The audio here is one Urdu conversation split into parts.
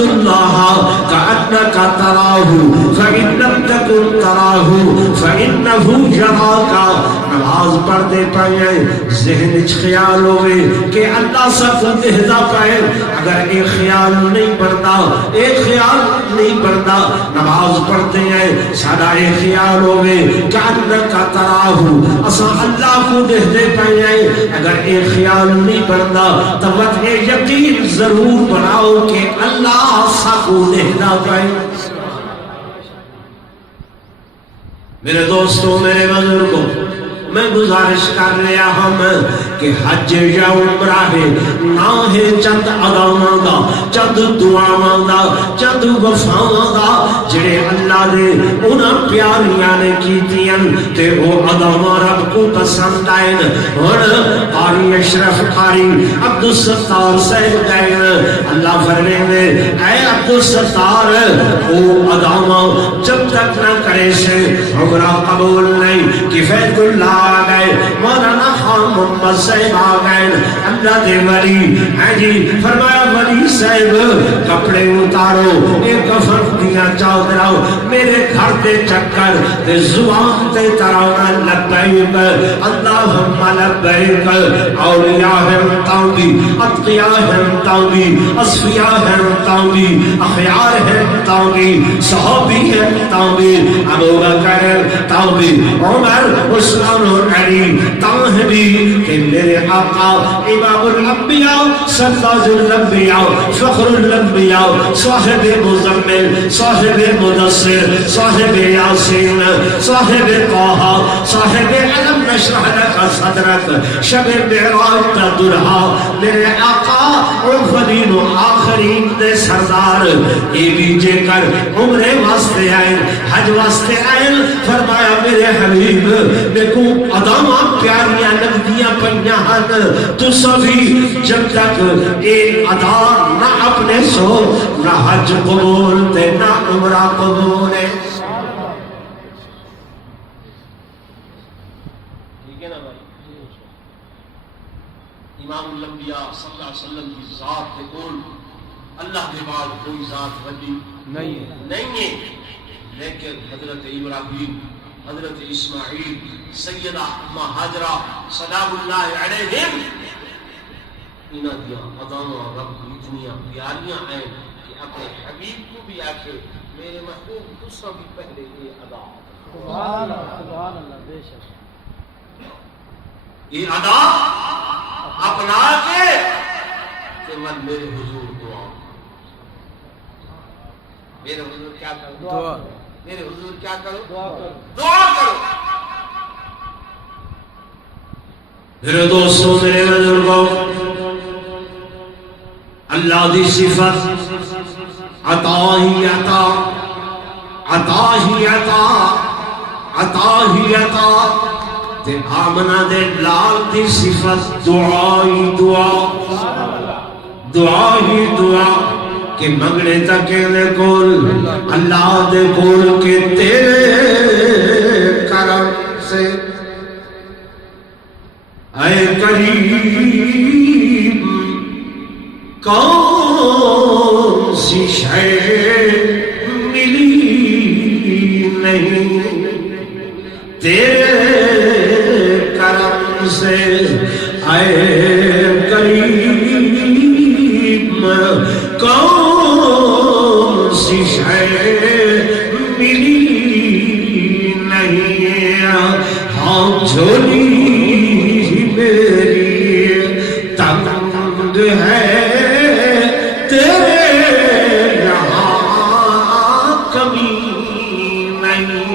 فاعبد اللہ کأنک تراہ فإن لم تکن تراہ فإنہ یراک. نماز پڑھتے پائے ذہن خیال ہوئے کہ اللہ سب دہدا پائے. اگر ایک خیال نہیں بڑھتا، ایک خیال نہیں بڑھتا، نماز پڑھتے ہیں سارا ایک خیال ہوئے کہ اللہ کا تراہ اسا اللہ کو دہدے پائے. اگر ایک خیال نہیں بڑھتا تو وقت یقین ضرور بناؤ کہ اللہ سب کو دہدا پائے. میرے دوستوں، میرے بزرگوں، میں گزارش کر رہا ہوں کہ حج یا عمرہ ہے نہ ہے چند اداواں دا، چند دعاواں دا، چند وفاواں دا جڑے اللہ نے انہاں پیاریاں نے کیتیاں تے او اداواں رب کو پسند آئے. ہن قاری اشرف قاری عبدالستار صاحب کہن اللہ فرمائے اے عبدالستار او اداواں جب تک نہ کرے سے عمرہ قبول نہیں. کفایت اللہ آ گئے، مولانا خان محمد صاحب آ گئے، اللہ دے ولی ہے جی. فرمایا ولی صاحب کپڑے اتارو، ایک کفن دیا چادراؤ، میرے گھر دے چکر تے زبان تے تراؤنا لبیک اللہم لبیک. اولیاء ہمتاؤں دی، اتقیاء ہمتاؤں دی، اصفیاء ہمتاؤں دی، اخیار ہمتاؤں دی، صحابی ہمتاؤں دی، ابو بکر تاؤں دی، عمر عثمان علی تاں بھی کہ میرے آقا امام الانبیاء سرداج الانبیاء فخر الانبیاء صاحب مزمل صاحب مدثر صاحب یاسین صاحب طہ صاحب علم نشرح لک صدرک شب معراج کا دلہا میرے آقا اولین و آخرین دے سردار یہ بھی جے کر عمرے واسطے آئے حج واسطے آئے. فرمایا میرے حبیب دیکھو اداواں پیاریاں لگدیاں پئیاں ہن تو سبھی جب تک ایک ادا نہ اپنے سو نہ حج قبول تے نہ عمرہ قبول ہے. ٹھیک ہے نا بھائی؟ امام الانبیاء صلی اللہ علیہ وسلم کی ذات کے کول اللہ کے بعد کوئی ذات ولی نہیں ہے. لیکن حضرت ابراہیم، حضرت اسماعیل، سیدہ امہ ہاجرہ سلام اللہ علیہم انہاں دیاں اداواں رب کو اتنیاں پیاریاں ہیں کہ اپنے حبیب کو بھی آکھے میرے محبوب تسا بھی پہلے یہ ادا. سبحان اللہ، سبحان اللہ، بے شک یہ ادا اپنا کے کہ من میرے حضور دعا، میرے حضور کیا کرو؟ دعا. میرے حضور کیا کرو؟ دعا کرو. دعا کرو. میرے دوستوں، میرے بزرگوں، اللہ دی صفت عطا ہی عطا، عطا ہی عطا، عطا ہی عطا. تے آمنہ دے لال دی صفت دعا ہی دعا، دعا ہی دعا. کہ منگنے تک دے کول اللہ دے کول کہ تیرے کرم سے اے کریم کون سی شے ملی نہیں تیرے کرم سے اے کریم کون سی شے ملی نہیں. ہاں جھولی میری تنگ ہے تیرے یہاں کمی نہیں.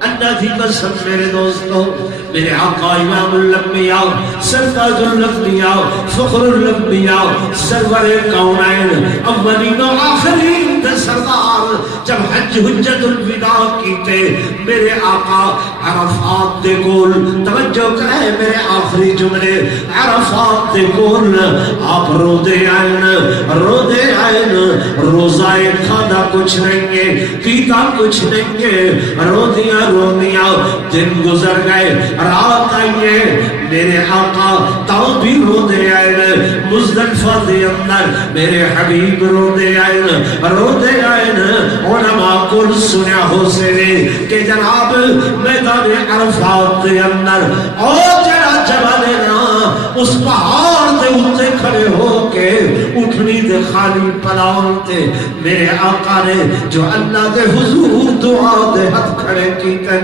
اللہ کی قسم میرے دوستوں، میرے آقا امام الانبیاء سرداج الانبیاء فخر الانبیاء سرور کونین اولین و آخرین دے سردار جب حج حجت الوداع کیتے میرے آقا عرفات دے کول توجہ کرے میرے آخری جملے عرفات دے کول آپ رو دے آئین روزائے کھانا کچھ نہیں گے پیتا کچھ نہیں گے روندیاں دن گزر گئے رات آئیے میرے آقا تاؤ بھی رو دے آئے مزدلفہ دے اندر میرے حبیب رو دے آئین علماء کو سنیا ہو سے لے کہ جناب میدان عرفات دے اندر اور جڑا جبل نا اس پہاڑ دے اتے کھڑے ہو کے اٹھنی دے خالی پلاؤں تے میرے آقا نے جو اللہ دے حضور دعا دے ہاتھ کھڑے کیتن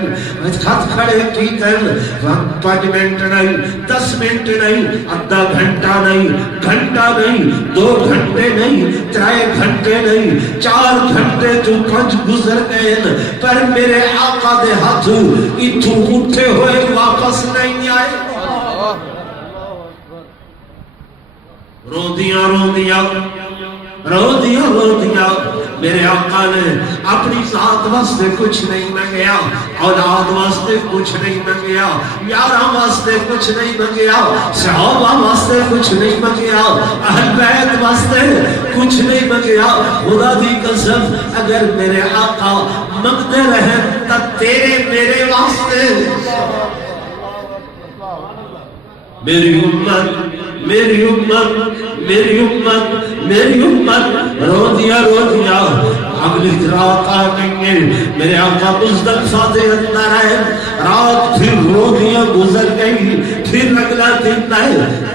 5 منٹ نہیں 10 منٹ نہیں آدھا گھنٹہ نہیں 2 گھنٹے نہیں 3 گھنٹے نہیں 4 گھنٹے جو 5 گزر گئے پر میرے آقا دے ہاتھ اتھو اٹھے ہوئے واپس نہیں آئے رو دیا میرے آقا نے اپنی ذات واسطے کچھ نہیں مانگیا اولاد واسطے کچھ نہیں مانگیا یاراں واسطے کچھ نہیں مانگیا صحابہ واسطے کچھ نہیں مانگیا اہل بیت واسطے کچھ نہیں مانگیا خدا دی قسم اگر میرے آقا مانگتے رہے تو تیرے میرے واسطے میری امت رو دیا اگلی رات آ گئی ہے میرے آقا مزدلفہ دے اندر ہے رات پھر رو دیا گزر گئی پھر اگلا دن ہے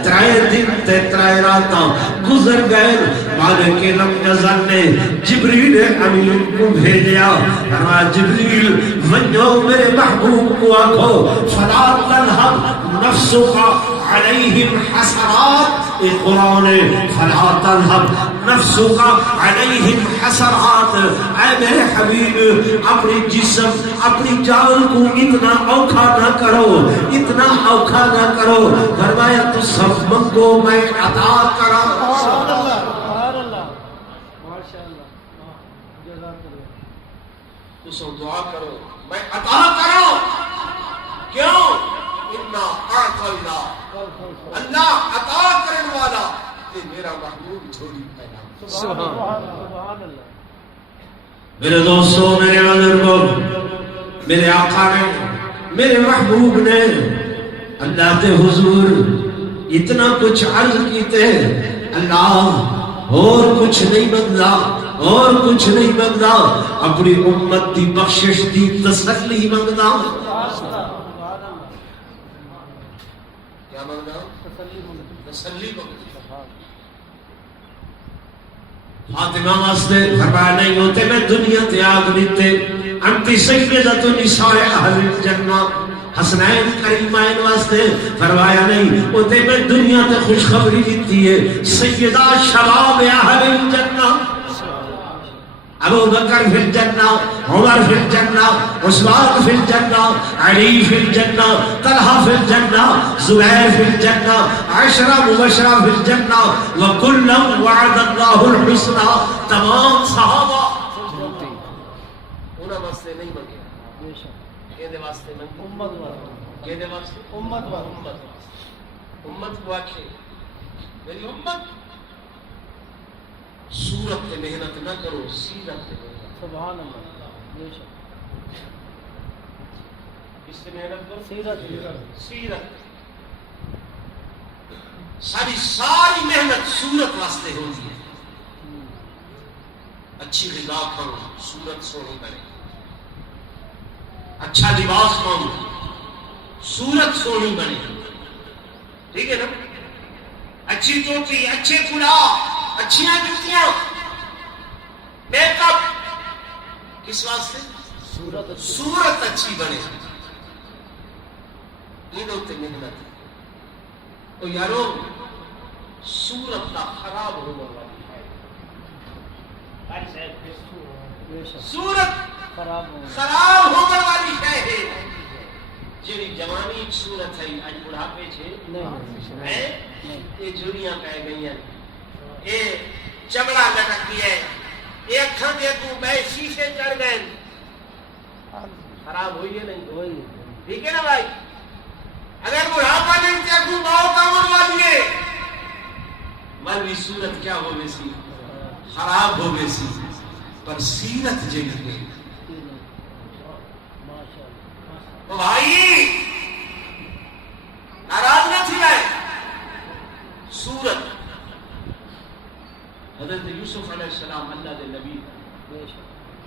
3 دن تے 3 راتاں گزر گئے مالک لم یزل نے جبریل امین کو بھیجیا جبریل ونجو میرے محبوب کو آکھو فلا تذهب نفسك عليهم حسرات قرآن فلا تذهب نفسك عليهم حسرات اے میرے حبیب اپنی جسم اپنی جان کو اتنا اوکھا نہ کرو فرمایا تو سب منگو میں عطا کرا تو سب دعا کرو میں عطا کرو کیوں اللہ عطا کرنے والا میرا محبوب چھوڑی پیدا میرے دوستوں میرے بزرگوں میرے آقا نے میرے محبوب نے اللہ کے حضور اتنا کچھ عرض کیتے اللہ اور کچھ نہیں مانگدا اپنی امت دی بخشش دی تسلی مانگدا تسلی فاطمہ واسطے فرمایا نہیں ہوتے میں دنیا تیاگ دیتے انتی سیدۃ النساء اہل الجنہ حسنین کریمین واسطے فرمایا نہیں ہوتے میں دنیا تے خوشخبری دیتی ہے سیدہ شباب اہل الجنہ ابو بکر فی الجنہ عمر فی الجنہ عثمان فی الجنہ علی فی الجنہ طلحہ فی الجنہ زبیر فی الجنہ عشرہ مبشرہ فی الجنہ وکلا وعد اللہ الحسنى تمام صحابہ انہاں واسطے نہیں مانگے کہنے واسطے مانگے امت کو آکھے میری امت سورت پہ محنت نہ کرو سیرت پہ محنت سبحان اللہ اس سے محنت کرو سیرت ساری محنت سورت واسطے ہوتی ہے اچھی غذا کھاؤ سورت سونی بنے اچھا لباس پاؤ سورت سونی بنے ٹھیک ہے نا اچھی ٹوپی اچھے کلا اچھیاں جوتیاں میک اپ کس واسطے صورت اچھی بنے انہوں تے محنت تو یارو صورت کا خراب ہونے والی ہے صورت خراب ہونے والی ہے جیڑی جوانی صورت ہے اج بڑھاپے چھے یہ جڑیاں پہ گئی ہیں یہ چمڑا لٹک گیا ہے یہ اکھاں دے تو بے شیشے چڑھ گئے خراب ہوئی ہے نہیں ٹھیک ہے نا بھائی اگر بڑھاپا نہیں تے تو موت آمن والی ہے مروی صورت کیا ہو گئی سی خراب ہو گئی سی پر سیرت جگ گئی تو بھائی ناراض نہ تھی آئے صورت یوسف علیہ السلام اللہ دے نبی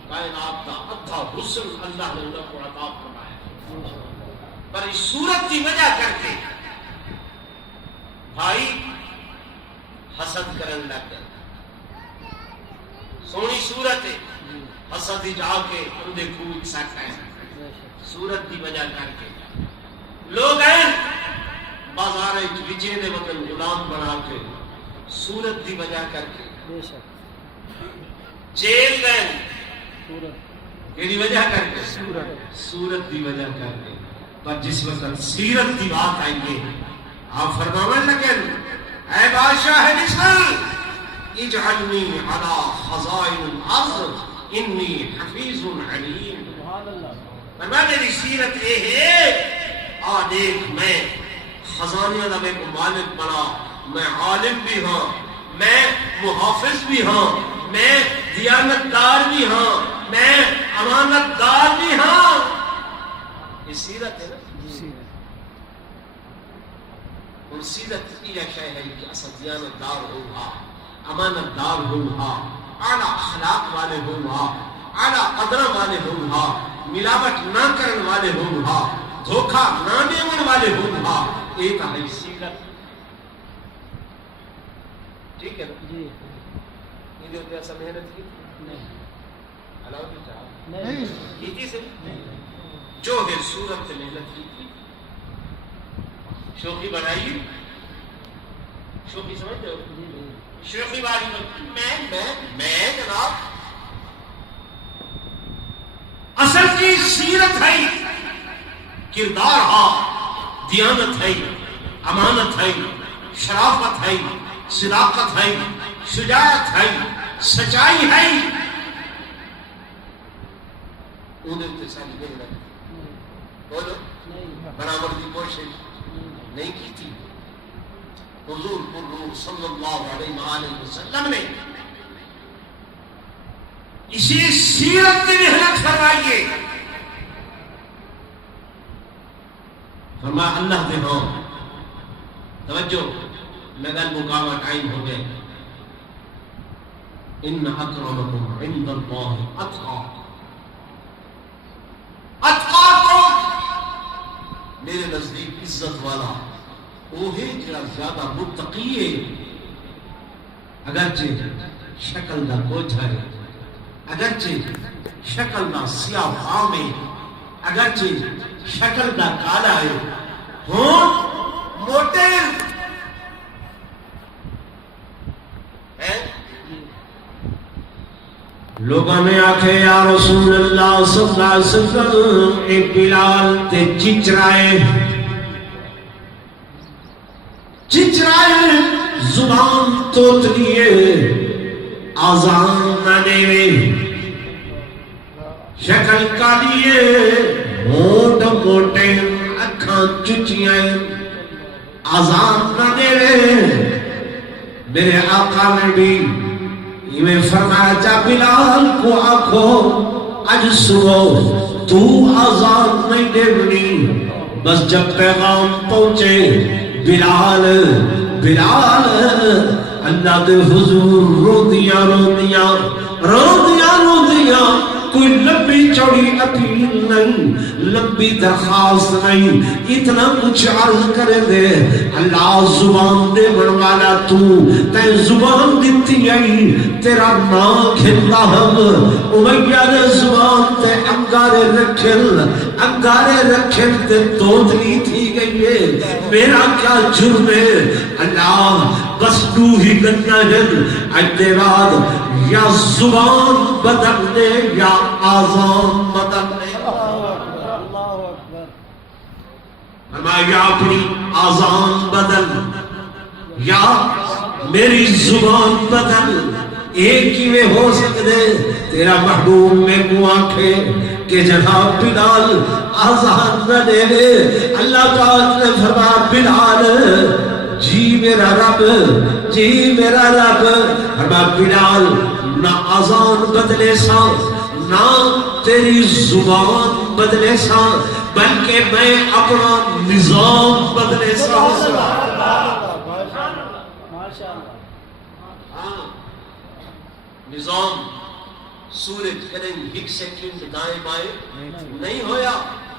کائنات کا ادھا حسن اللہ نے انہوں کو عطا فرمایا پر اس صورت کی وجہ کر کے بھائی حسد کرن لگ گئے سونی صورت ہے حسد ہی جا کے اندے کود سکتا ہے صورت کی وجہ کر کے لوگ ہیں بازار وچے دے وطن غلام بنا کے صورت کی وجہ کر کے جیل گئے کیڑی وجہ کر کے صورت کی وجہ کر کے پر جس وقت سیرت کی بات آئی ہے آپ فرمانے لگے اے بادشاہ مصر اجعلنی علی خزائن الارض انی حفیظ علیم فرمایا میری سیرت یہ ہے آ دیکھ میں خزانے کا میں مالک بنا میں عالم بھی ہاں میں محافظ بھی ہاں میں دیانتدار بھی ہاں میں امانتدار بھی ہاں یہ سیرت ہے نا اور سیرت یہ شے ہے کہ اصل دیانتدار ہوگا امانتدار ہوگا اعلیٰ اخلاق والے ہوگا اعلیٰ قدر والے ہوگا ملاوٹ نہ کرن والے ہوگا دھوکہ نہ دیون والے ہوگا ایک ہے سیرت ٹھیک ہے جی یہ جو ایسا محنت کی نہیں علاوہ کی چاہ نہیں کی تھی سے جو ہے صورت سے محنت کی تھی شوخی بنائی شوخی سمجھتے ہو شوخی باری میں جناب اصل کی سیرت ہے کردار ہا دیانت ہے امانت ہے شرافت ہے صداقت ہے شجاعت ہے سچائی ہے انہیں تو ساری محنت بولو برابر کی کوشش نہیں کی تھی حضور پر صلی اللہ علیہ وآلہ وسلم نے اسی سیرت کی محنت فرمائیے فرمایا اللہ دے ہاں توجہ لگن مقامہ ٹائم ہو گئے ان اکرمکم عند اللہ اتقاکم میرے نزدیک عزت والا وہ ہے جڑا زیادہ متقی ہے اگرچہ شکل دا کوٹھا ہے اگرچہ شکل دا سیاہ فام ہے اگرچہ شکل دا کالا ہے ہون موٹے لوگاں میں آکھے یا رسول اللہ صلی اللہ علیہ وسلم اے بلال تے چچرائے زبان توت لیے آزان نہ دے شکل کا لیے موٹ موٹے اکھاں چچیاں آزان نہ دے میرے آقا نے بھی میں فرمایا جا بلال کو آنکھو اج صبح تو آزان نہیں دیونی بس جب پیغام پہنچے بلال اللہ دے حضور رو دیا کوئی لمبی چوڑی اپیل نہیں لمبی درخواست نہیں اتنا کچھ عرض کرے دے اللہ زبان دے بنوالا تو تے زبان دیتی آئی تیرا نام کھلتا ہم امیہ دے زبان تے انگارے رکھل تے توتلی تھی گئی ہے میرا کیا جرم ہے اللہ بس تو ہی گنیا جن اجدے بعد یا زبان بدل دے یا آزان بدل دے یا اپنی آزان بدل یا میری زبان بدل ایک ہی میں ہو سکتے تیرا محبوب میں کو آنکھے کہ جناب بلال آزان نہ دے اللہ پاک نے فرمایا بلال جی میرا رب فرمایا بلال نہ آزان بدلے سا نہ تیری زبان بدلے سا بلکہ میں اپنا نظام بدلے سا نظام سورج کدیں ایک سیکنڈ دائیں بائیں نہیں ہویا.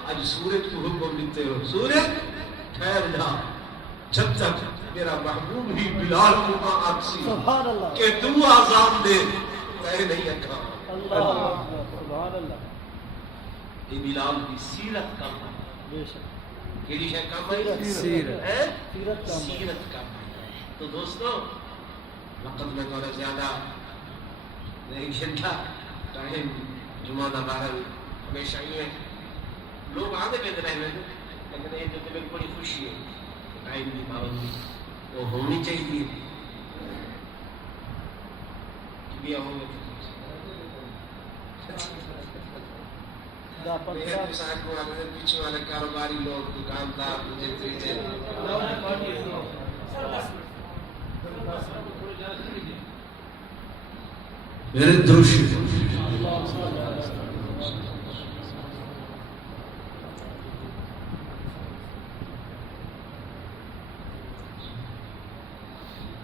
آج سورج کو حکم دیتے ہو سورج ٹھہر جا جب تک میرا محبوب ہی بلال کو آکسی کہ تو آزاد دے کہے نہیں اکھا. یہ بلال کی سیرت کا ہے. کیلی ہے کام ہے سیرت کا. تو دوستو وقت میں تھوڑا زیادہ نہیں گھنٹا ٹائم جمعہ دا بارہ ہمیشہ ہی ہے لوگ آدھے پیتے رہے ہیں لیکن یہ جو تمہیں بڑی خوشی ہے ٹائم کی پابندی وہ ہونی چاہیے. کیا ہوگا پیچھے والے کاروباری لوگ دکاندار میرے درشت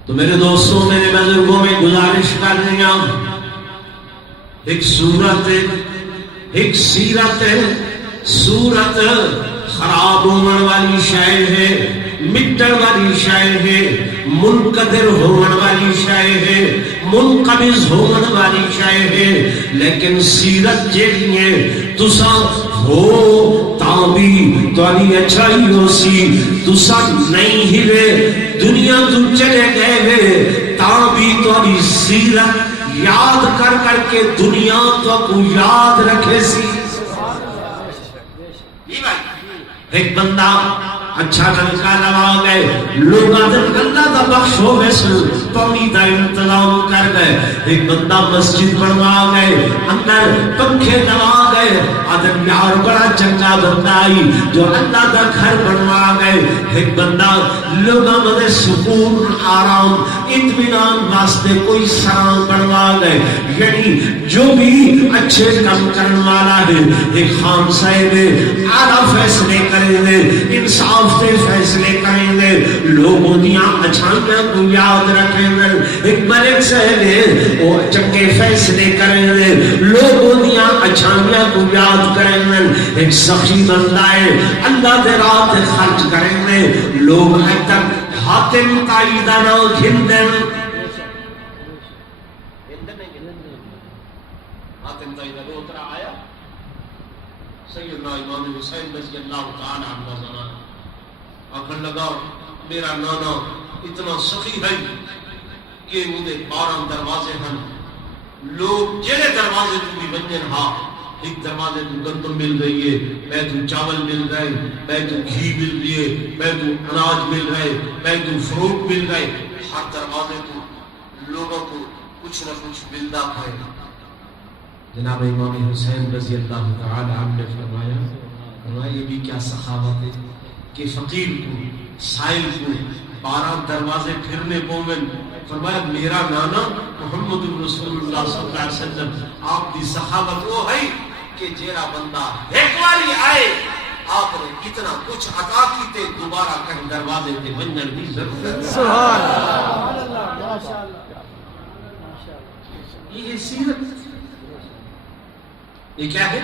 تو میرے دوستوں میرے بزرگوں میں گزارش کر دیا ایک صورت ایک سیرت صورت خراب ہونے والی شے ہے مٹن والی شے ہے منقدر ہونے والی شے ہے منقبض ہونے والی شے ہے لیکن سیرت جیڑی ہے تسا ہو تابی تاری اچھائی ہو سی تسا نہیں ہلے دنیا تو چلے گئے ہوئے تابی تاری سیرت یاد کر کر کے دنیا تو کو یاد رکھے سی. ایک بندہ اچھا لڑکا لوا گئے لوگ اللہ دا بخش ہو گئے سن پانی دا انتظام کر گئے. ایک بندہ مسجد بنوا گئے اندر پنکھے لوا گئے آدم یار بڑا چنگا بندہ آئی جو اللہ دا گھر بنوا گئے. ایک بندہ لوگوں میں سکون آرام اطمینان واسطے کوئی سرام بنوا گئے یعنی جو بھی اچھے کام کرنے والا ہے ایک خان صاحب اعلیٰ فیصلے کریں گے انصاف سے فیصلے کریں گے لوگوں دیاں اچھائیاں کو یاد رکھیں گے. ایک ملک صاحب ہے وہ چنگے فیصلے کریں گے لوگوں دیاں اچھائیاں کو یاد کریں گے. ایک سخی بندہ ہے اللہ دے راہ تے خرچ کریں گے لوگ ہے تک حاتم قائدہ نہ گھندن حاتم قائدہ وہ اترا آیا سیدنا امام حسین رضی اللہ تعالی عنہ زمان آخر لگا میرا نانا اتنا سخی ہے کہ مجھے 12 دروازے ہیں لوگ جڑے دروازے تو بھی بنجن ہاں ایک دروازے تو گندم مل رہی ہے میں تو چاول مل رہے میں تو گھی مل رہی ہے میں تو اناج مل رہے میں تو فروٹ مل رہے ہر دروازے تو لوگوں کو کچھ نہ کچھ ملتا ہے. جناب امام حسین رضی اللہ تعالی عنہ نے فرمایا یہ بھی کیا سخاوت ہے کہ فقیر کو سائل کو 12 دروازے پھرنے پومن. فرمایا میرا نانا محمد رسول اللہ صلی اللہ علیہ وسلم آپ دی سخاوت وہ ہے کہ جیڑا بندہ ایک باری آئے آپ نے اتنا کچھ عطا کیتے دوبارہ کہیں دروازے تے بنجن کی ضرورت. سبحان اللہ ماشاءاللہ یہ سیرت یہ کیا ہے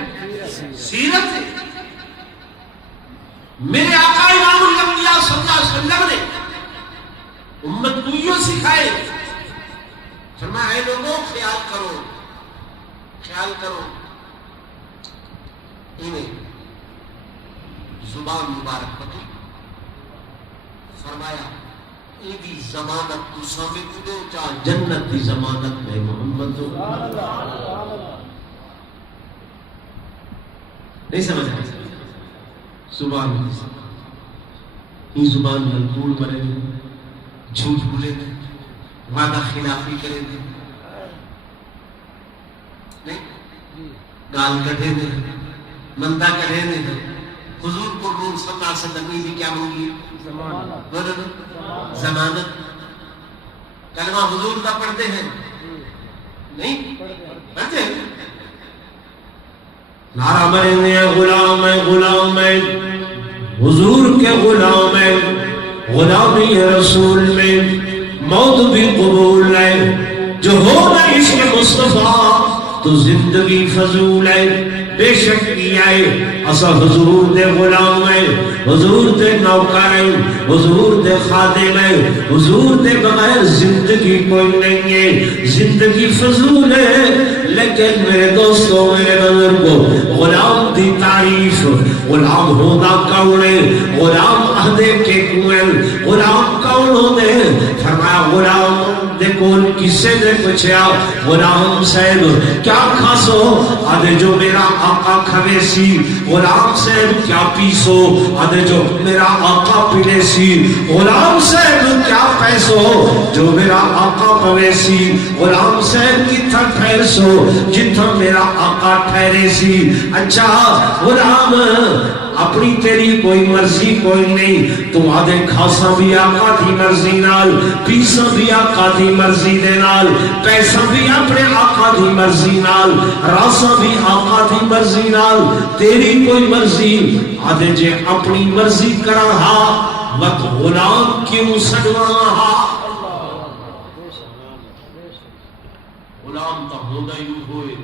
سیرت ہے. میرے آقا امام الانبیاء صلی اللہ علیہ وسلم نے امت کو یہ سکھائے فرمایا اے لوگوں خیال کرو انہیں زبان مبارک پکی فرمایا ایدی ضمانت تو سامت دو چاہ جنت دی ضمانت میں محمد دو. نہیں سمجھ آئے زبان یہ زبان منقول کرے گے جھوٹ بولے گے وعدہ خلافی کرے گے نہیں گال کٹے گے مندہ کرے گے. حضور کو نور صلی اللہ علیہ وسلم نے بھی کیا مانگی ضمانت. کلمہ حضور کا پڑھتے ہیں نہیں پڑھتے ہیں نعرہ مریں گے غلام ہے غلام ہے حضور کے غلام ہے غلامی رسول میں موت بھی قبول ہے جو ہو گا عشق مصطفیٰ تو زندگی فضول ہے بے شک کی آئے اسا حضور دے غلام ہے حضور دے نوکر ہے حضور دے خادم ہے حضور دے بغیر زندگی کوئی نہیں ہے زندگی فضول ہے لیکن میرے دوستوں میرے بزرگوں غلام دی تعریف غلام ہونا کون ہے غلام عہدے کے کون غلام کون ہوتے فرمایا غلام دے کون کسے نے پوچھا غلام صاحب کیا کھاسو آدھے جو میرا آقا کھوے سی غلام صاحب کیا پیسو آدھے جو میرا آقا پیلے سی غلام صاحب کیا پیسو جو میرا آقا پوے سی غلام صاحب کتھا ٹھہرسو جتھا میرا آقا ٹھہرے سی اچھا غلام اپنی تیری کوئی مرضی کوئی نہیں تو آدھے کھاسا بھی آقا دی مرضی نال پیسا بھی آقا دی مرضی دے نال پیسا بھی اپنے آقا دی مرضی نال راسا بھی آقا دی مرضی نال تیری کوئی مرضی آدھے جے اپنی مرضی کرا ہا وقت غلام کیوں سڑوانا ہا غلام تا ہونا ہی ہوئے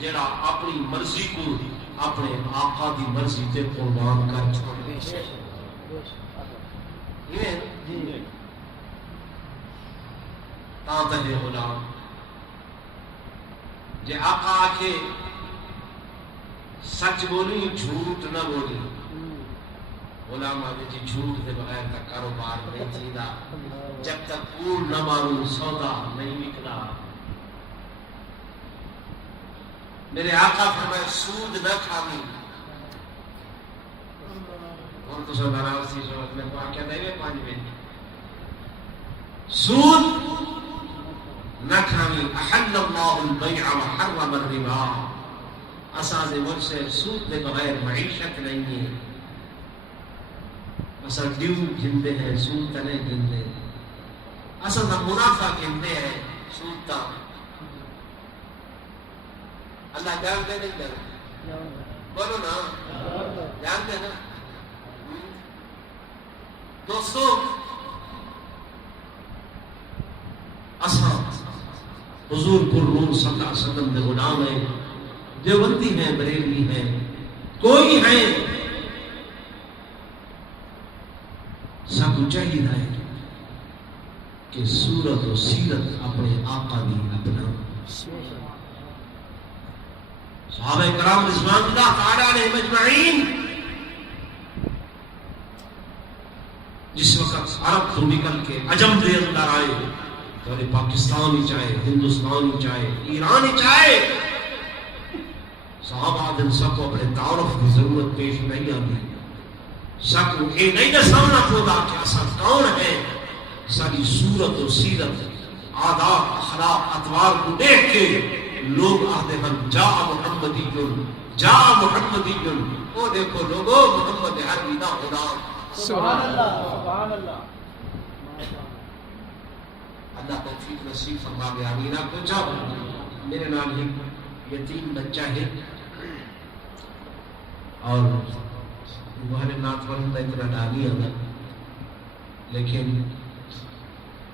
جڑا اپنی مرضی کو اپنے آقا دی مرضی تے قربان کر چھوڑے تاں تہے غلام جے آقا آکھے سچ بولی جھوٹ نہ بولی غلام آگے جی جھوٹ دے بغیر تک کاروبار نہیں چیدہ جب تک پور نہ ماروں سودا نہیں نکلا میرے آقا فرمائے سود نہ کھانی اور تو سب براوسی جو اپنے کو آکیا دے گئے 5 منٹ سود نہ کھانی احل اللہ البیع وحرم الربا اساس مجھ سے سود دے بغیر معیشت نہیں ہے اسا دیو گھندے ہیں سود تنے گھندے اسا دا منافع گھندے ہیں سود تا اللہ جانتے نہیں جانتے بولو نا جانتے نا دوستو اسا حضور پر روم صلی اللہ علیہ وسلم دے غلام ہیں دیوبندی ہیں بریلوی ہیں کوئی ہیں سب چاہیے ہے کہ صورت و سیرت اپنے آقا دی اپنا صحابہ کرام رضوان اللہ تعالی علیہ مجمعین جس وقت عرب تو نکل کے عجم دے اندر آئے تو پاکستان ہی چاہے ہندوستان ہی چاہے ایران ہی چاہے صحابہ دن سب کو اپنے تعارف کی ضرورت پیش نہیں آتی سب کو یہ نہیں دسانا خدا کہ اصل کون ہے ساری صورت و سیرت آداب اخلاق اطوار کو دیکھ کے لوگ آتے ہیں جا محمدی جن وہ دیکھو لوگو محمد عربی دا خدا سبحان اللہ سبحان اللہ اللہ توفیق نصیب فرما دے آمین آپ کو چاہو میرے نام ایک یتیم بچہ ہے اور وہ نے نات ورندہ اتنا ڈالی آنا لیکن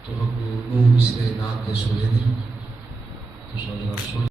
تو ہم کو نور اس میں نات دے سوئے دیں تو سوئے